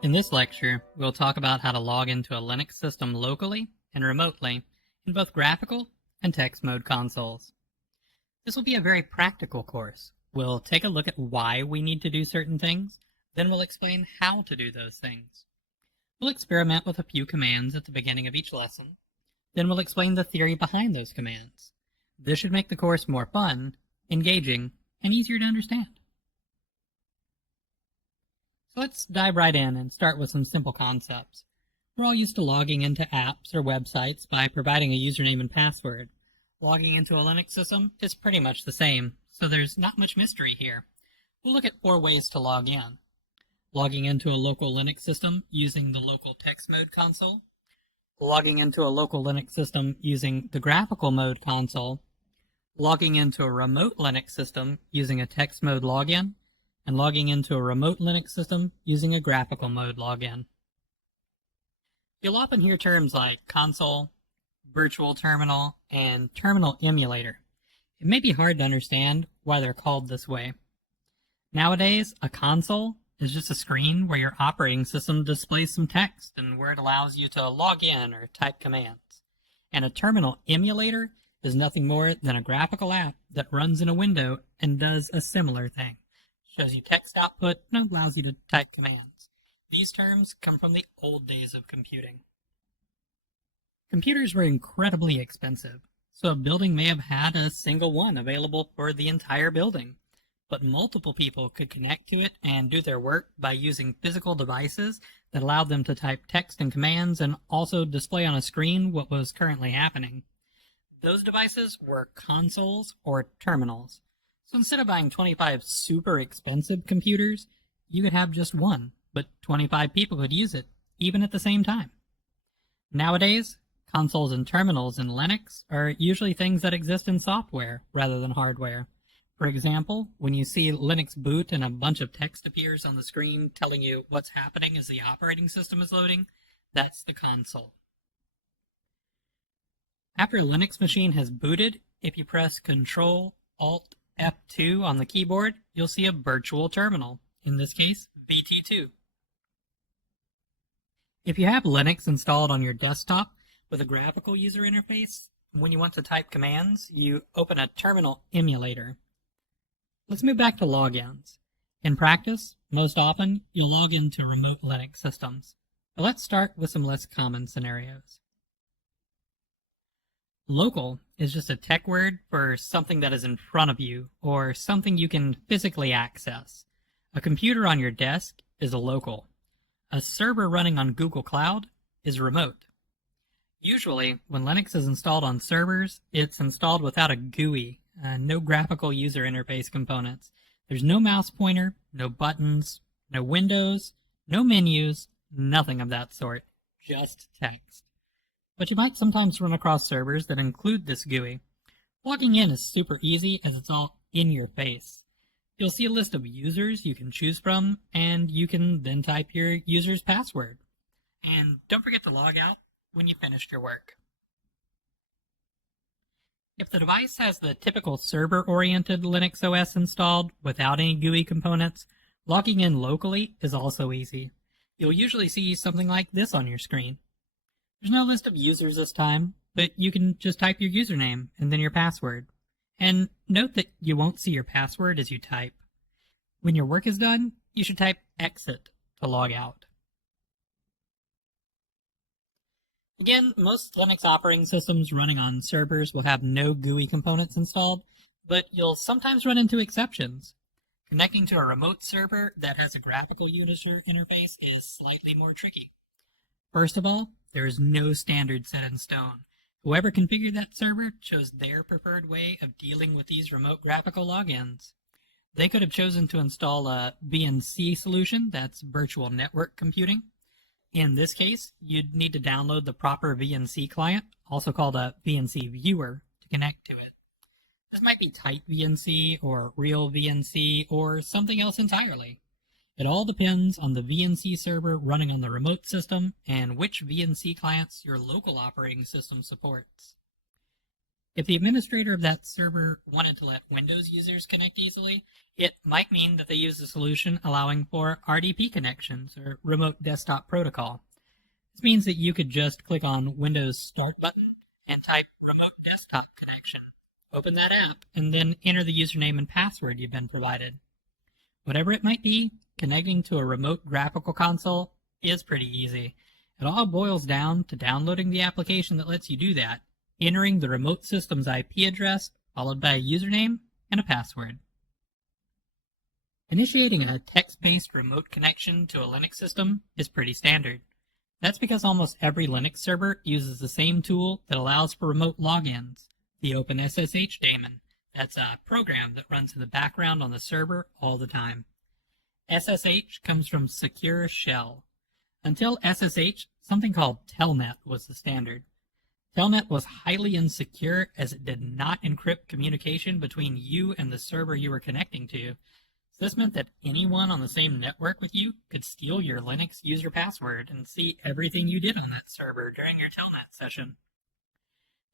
In this lecture, we'll talk about how to log into a Linux system locally and remotely in both graphical and text mode consoles. This will be a very practical course. We'll take a look at why we need to do certain things, then we'll explain how to do those things. We'll experiment with a few commands at the beginning of each lesson, then we'll explain the theory behind those commands. This should make the course more fun, engaging, and easier to understand. So let's dive right in and start with some simple concepts. We're all used to logging into apps or websites by providing a username and password. Logging into a Linux system is pretty much the same, so there's not much mystery here. We'll look at 4 ways to log in. Logging into a local Linux system using the local text mode console. Logging into a local Linux system using the graphical mode console. Logging into a remote Linux system using a text mode login. And logging into a remote Linux system using a graphical mode login. You'll often hear terms like console, virtual terminal, and terminal emulator. It may be hard to understand why they're called this way. Nowadays, a console is just a screen where your operating system displays some text and where it allows you to log in or type commands. And a terminal emulator is nothing more than a graphical app that runs in a window and does a similar thing. Shows you text output and allows you to type commands. These terms come from the old days of computing. Computers were incredibly expensive, so a building may have had a single one available for the entire building, but multiple people could connect to it and do their work by using physical devices that allowed them to type text and commands and also display on a screen what was currently happening. Those devices were consoles or terminals. So instead of buying 25 super expensive computers, you could have just one, but 25 people could use it, even at the same time. Nowadays, consoles and terminals in Linux are usually things that exist in software rather than hardware. For example, when you see Linux boot and a bunch of text appears on the screen telling you what's happening as the operating system is loading, that's the console. After a Linux machine has booted, if you press Ctrl-Alt F2 on the keyboard, you'll see a virtual terminal, in this case, VT2. If you have Linux installed on your desktop with a graphical user interface, when you want to type commands, you open a terminal emulator. Let's move back to logins. In practice, most often, you'll log into remote Linux systems. But let's start with some less common scenarios. Local is just a tech word for something that is in front of you, or something you can physically access. A computer on your desk is a local. A server running on Google Cloud is remote. Usually, when Linux is installed on servers, it's installed without a GUI, no graphical user interface components. There's no mouse pointer, no buttons, no windows, no menus, nothing of that sort, just text. But you might sometimes run across servers that include this GUI. Logging in is super easy as it's all in your face. You'll see a list of users you can choose from, and you can then type your user's password. And don't forget to log out when you finished your work. If the device has the typical server-oriented Linux OS installed without any GUI components, logging in locally is also easy. You'll usually see something like this on your screen. There's no list of users this time, but you can just type your username and then your password. And note that you won't see your password as you type. When your work is done, you should type exit to log out. Again, most Linux operating systems running on servers will have no GUI components installed, but you'll sometimes run into exceptions. Connecting to a remote server that has a graphical user interface is slightly more tricky. First of all, there is no standard set in stone. Whoever configured that server chose their preferred way of dealing with these remote graphical logins. They could have chosen to install a VNC solution, that's virtual network computing. In this case, you'd need to download the proper VNC client, also called a VNC viewer, to connect to it. This might be Type VNC or Real VNC or something else entirely. It all depends on the VNC server running on the remote system and which VNC clients your local operating system supports. If the administrator of that server wanted to let Windows users connect easily, it might mean that they use a solution allowing for RDP connections, or Remote Desktop Protocol. This means that you could just click on Windows Start button and type Remote Desktop Connection. Open that app, and then enter the username and password you've been provided. Whatever it might be, connecting to a remote graphical console is pretty easy. It all boils down to downloading the application that lets you do that, entering the remote system's IP address, followed by a username and a password. Initiating a text-based remote connection to a Linux system is pretty standard. That's because almost every Linux server uses the same tool that allows for remote logins, the OpenSSH daemon. That's a program that runs in the background on the server all the time. SSH comes from Secure Shell. Until SSH, something called Telnet was the standard. Telnet was highly insecure as it did not encrypt communication between you and the server you were connecting to. This meant that anyone on the same network with you could steal your Linux user password and see everything you did on that server during your Telnet session.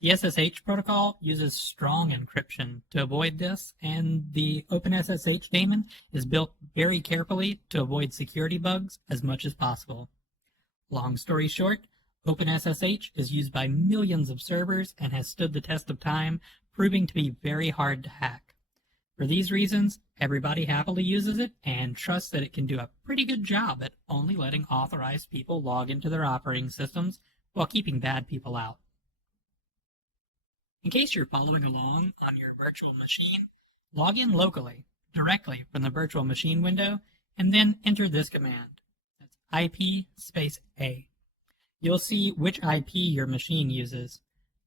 The SSH protocol uses strong encryption to avoid this, and the OpenSSH daemon is built very carefully to avoid security bugs as much as possible. Long story short, OpenSSH is used by millions of servers and has stood the test of time, proving to be very hard to hack. For these reasons, everybody happily uses it and trusts that it can do a pretty good job at only letting authorized people log into their operating systems while keeping bad people out. In case you're following along on your virtual machine, log in locally, directly from the virtual machine window, and then enter this command. That's IP space A. You'll see which IP your machine uses.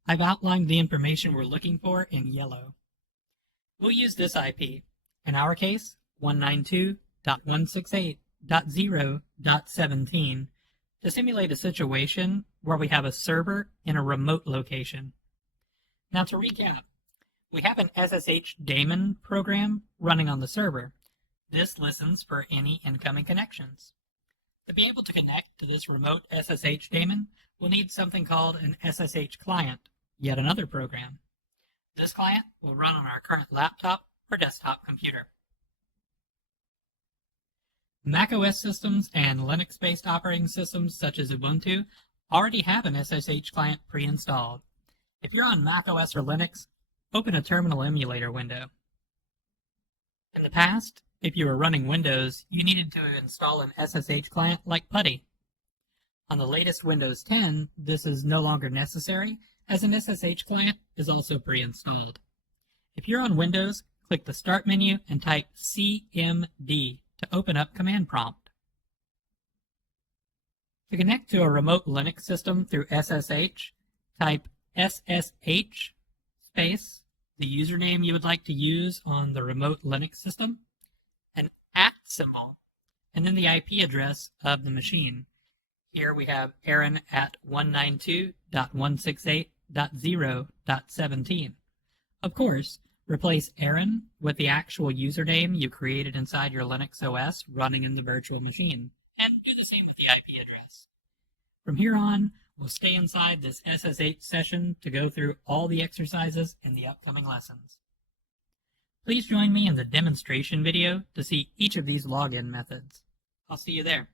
I've outlined the information we're looking for in yellow. We'll use this IP, in our case, 192.168.0.17, to simulate a situation where we have a server in a remote location. Now to recap, we have an SSH daemon program running on the server. This listens for any incoming connections. To be able to connect to this remote SSH daemon, we'll need something called an SSH client, yet another program. This client will run on our current laptop or desktop computer. macOS systems and Linux-based operating systems such as Ubuntu already have an SSH client pre-installed. If you're on macOS or Linux, open a terminal emulator window. In the past, if you were running Windows, you needed to install an SSH client like PuTTY. On the latest Windows 10, this is no longer necessary, as an SSH client is also pre-installed. If you're on Windows, click the Start menu and type CMD to open up Command Prompt. To connect to a remote Linux system through SSH, type SSH space, the username you would like to use on the remote Linux system, an @ symbol, and then the IP address of the machine. Here we have Aaron at 192.168.0.17. Of course, replace Aaron with the actual username you created inside your Linux OS running in the virtual machine, and do the same with the IP address. From here on, we'll stay inside this SSH session to go through all the exercises in the upcoming lessons. Please join me in the demonstration video to see each of these login methods. I'll see you there.